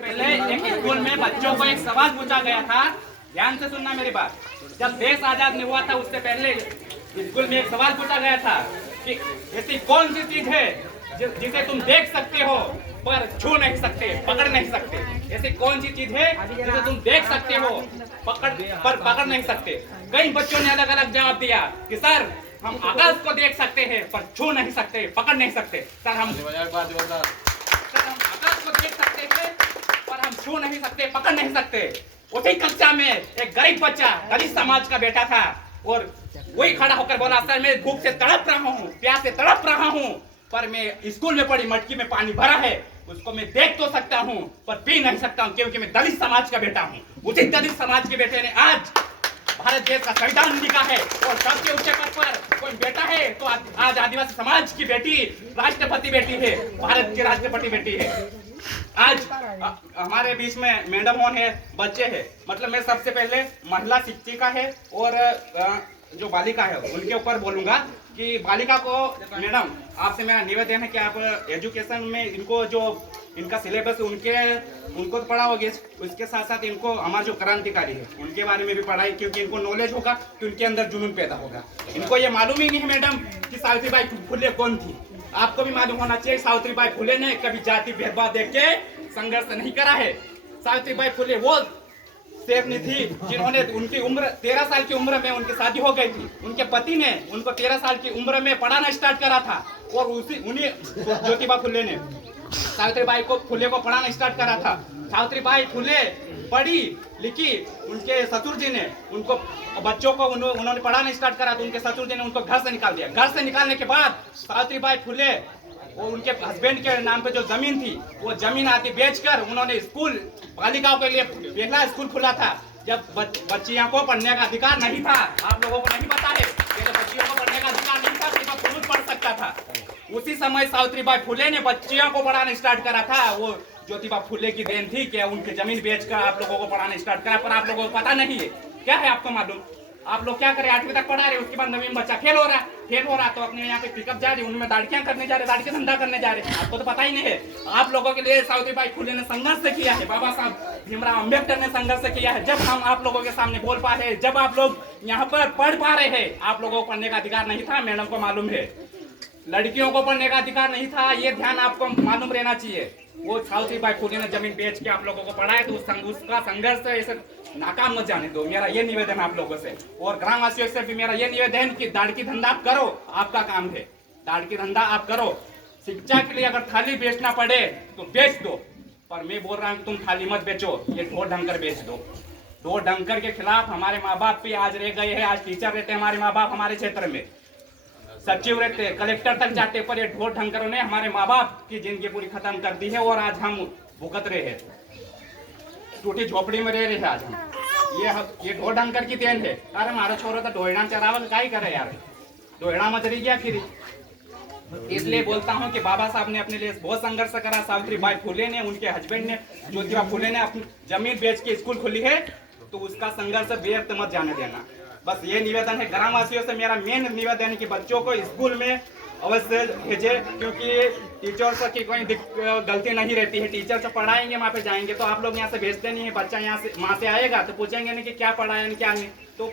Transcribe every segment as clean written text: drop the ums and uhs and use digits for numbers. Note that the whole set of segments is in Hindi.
पहले एक स्कूल में बच्चों को एक सवाल पूछा गया था। ध्यान से सुनना मेरी बात। जब देश आजाद नहीं हुआ था उससे पहले स्कूल में एक सवाल पूछा गया था कि ऐसी कौन सी चीज है जिसे तुम देख सकते हो पर छू नहीं सकते, पकड़ नहीं सकते। ऐसी कौन सी चीज है जिसे तुम देख सकते हो पकड़ नहीं सकते। कई बच्चों ने अलग अलग जवाब दिया कि सर हम आकाश को देख सकते हैं पर छू नहीं सकते, पकड़ नहीं सकते। सर हम आकाश को देख सकते हैं पर हम छू नहीं सकते, पकड़ नहीं सकते। उसी कक्षा में एक गरीब बच्चा दलित समाज का बेटा था और वही खड़ा होकर बोला सर मैं भूख से तड़प रहा हूँ, प्यास से तड़प रहा हूँ, पर मैं स्कूल में पड़ी मटकी में पानी भरा है उसको मैं देख तो सकता हूँ पर पी नहीं सकता हूँ क्योंकि मैं दलित समाज का बेटा हूँ। उसी दलित समाज के बेटे ने आज भारत देश का संविधान लिखा है और सबसे ऊंचे पद पर कोई बेटा है तो आज आदिवासी समाज की बेटी राष्ट्रपति बेटी है, भारत की राष्ट्रपति बेटी है। आज हमारे बीच में मैडम है, बच्चे हैं, मतलब मैं सबसे पहले महिला शिक्षिका है और जो बालिका है उनके ऊपर बोलूंगा कि बालिका को मैडम आपसे मेरा निवेदन है कि आप एजुकेशन में इनको जो इनका सिलेबस उनको तो पढ़ाओगे, उसके साथ साथ इनको हमारे जो क्रांतिकारी है उनके बारे में भी पढ़ाई, क्योंकि इनको नॉलेज होगा तो उनके अंदर जुनून पैदा होगा। इनको ये मालूम ही नहीं है मैडम कि सावित्रीबाई फुले कौन थी। आपको भी मालूम होना चाहिए सावित्रीबाई फुले ने कभी जाति भेदभाव देख के संघर्ष नहीं करा है। सावित्रीबाई फुले वो शेरनी थी जिन्होंने उनकी उम्र 13 साल की उम्र में उनकी शादी हो गई थी। उनके पति ने उनको 13 साल की उम्र में पढ़ाना स्टार्ट करा था और उन्हीं ज्योतिबा फुले ने सावित्रीबाई फुले को पढ़ाना स्टार्ट करा था। सावित्रीबाई फुले पढ़ी लिखी, उनके ससुर जी ने उनको बच्चों को उन्होंने पढ़ाना स्टार्ट करा तो उनके ससुर जी ने उनको घर से निकाल दिया। घर से निकालने के बाद सावित्रीबाई फुले और उनके हस्बैंड के नाम पे जो जमीन थी वो जमीन आदि बेचकर उन्होंने स्कूल बालिकाओं के लिए पहला स्कूल खुला था जब बच्चियों को पढ़ने का अधिकार नहीं था। आप लोगों को नहीं पता है कि बच्चियों को पढ़ने का अधिकार नहीं था, सिर्फ पुरुष पढ़ सकता था। उसी समय सावित्रीबाई फुले ने बच्चियों को पढ़ाना स्टार्ट करा था। वो ज्योतिबा फुले की देन थी कि उनकी जमीन बेचकर आप लोगों को पढ़ाना स्टार्ट करा, पर आप लोगों को पता नहीं है। क्या है आपको मालूम? आप लोग क्या करें, 8वीं तक पढ़ा रहे, उसके बाद 9वीं में बच्चा फेल हो रहा तो अपने यहाँ पे पिकअप जा रही, उनमें दाड़कियां करने जा रहे, दाड़की धंधा करने जा रहे। आपको तो पता ही नहीं है। आप लोगों के लिए सावित्रीबाई फुले ने संघर्ष किया है, बाबा साहब भीमराव अम्बेडकर ने संघर्ष किया है। जब हम आप लोगों के सामने बोल पा रहे हैं, जब आप लोग यहाँ पर पढ़ पा रहे हैं, आप लोगों को पढ़ने का अधिकार नहीं था। मैडम को मालूम है लड़कियों को पढ़ने का अधिकार नहीं था, ये ध्यान आपको मालूम रहना चाहिए। वो सावित्रीबाई फुले ने जमीन बेच के आप लोगों को पढ़ाया तो उसका संघर्ष ऐसे नाकाम मत जाने दो। मेरा ये निवेदन है आप लोगों से और ग्रामवासियों से भी मेरा ये निवेदन कि दाड़की धंधा आप करो, आपका काम है, दाड़की धंधा आप करो। शिक्षा के लिए अगर थाली बेचना पड़े तो बेच दो, पर मैं बोल रहा हूँ तुम थाली मत बेचो, ये ढोर ढंकर बेच दो। ढोर ढंकर के खिलाफ हमारे माँ बाप भी आज रह गए हैं। आज टीचर रहते हैं हमारे माँ बाप, हमारे क्षेत्र में सचिव रहते, कलेक्टर तक जाते, पर ये ढोर ढंकरों ने हमारे माँ बाप की जिंदगी पूरी खत्म कर दी है और आज हम भुगत रहे हैं, टूटी झोपड़ी में रह रहे हैं आज हम। ये ढोर ढंकर की देन है। अरे मारो छोरो तो ढोइना चरावल का ही करे यार, ढोइना मत रही गया फिर। इसलिए बोलता हूँ कि बाबा साहब ने अपने लिए बहुत संघर्ष करा। सावित्रीबाई फुले ने, उनके हस्बैंड ने, ज्योतिबा फुले ने अपनी जमीन बेच के स्कूल खोली है तो उसका संघर्ष व्यर्थ मत जाने देना। बस ये निवेदन है ग्रामवासियों से। मेरा मेन निवेदन है कि बच्चों को स्कूल में अवश्य भेजे, क्योंकि टीचर्स की कोई गलती नहीं रहती है। टीचर से पढ़ाएंगे, वहाँ पे जाएंगे तो आप लोग यहाँ से भेजते नहीं है। बच्चा यहाँ से वहाँ से आएगा तो पूछेंगे नहीं कि क्या पढ़ाया नहीं क्या नहीं, तो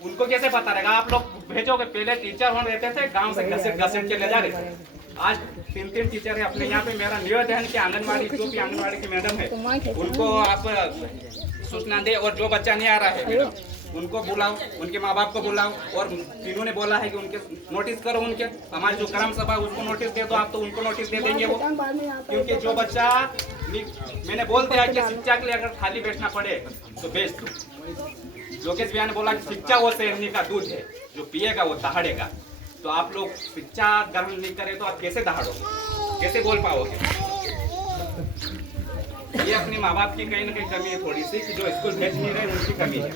उनको कैसे पता रहेगा? आप लोग भेजोगे। पहले टीचर वहाँ रहते थे, गाँव से घसीट के ले जा रहे थे, आज 3 टीचर है अपने यहाँ पे। मेरा निवेदन है कि आंगनबाड़ी जो भी आंगनबाड़ी की मैडम है उनको आप सूचना दे और जो बच्चा नहीं आ रहा है उनको बुलाओ, उनके माँ बाप को बुलाओ और तीनों ने बोला है कि उनके नोटिस करो। उनके हमारी जो ग्राम सभा उसको नोटिस दे दो आप, तो उनको नोटिस दे देंगे वो। क्योंकि जो बच्चा मैंने बोल दिया कि शिक्षा के लिए अगर थाली बेचना पड़े तो बेच दो। योगेश भैया ने बोला कि शिक्षा वो शेरनी का दूध है, जो पिएगा वो दहाड़ेगा। तो आप लोग शिक्षा ग्रहण नहीं करें तो आप कैसे दहाड़ोगे, कैसे बोल पाओगे? ये अपने माँ बाप की कहीं ना कहीं कमी है थोड़ी सी, कि जो स्कूल भेज नहीं रहे उनकी कमी है।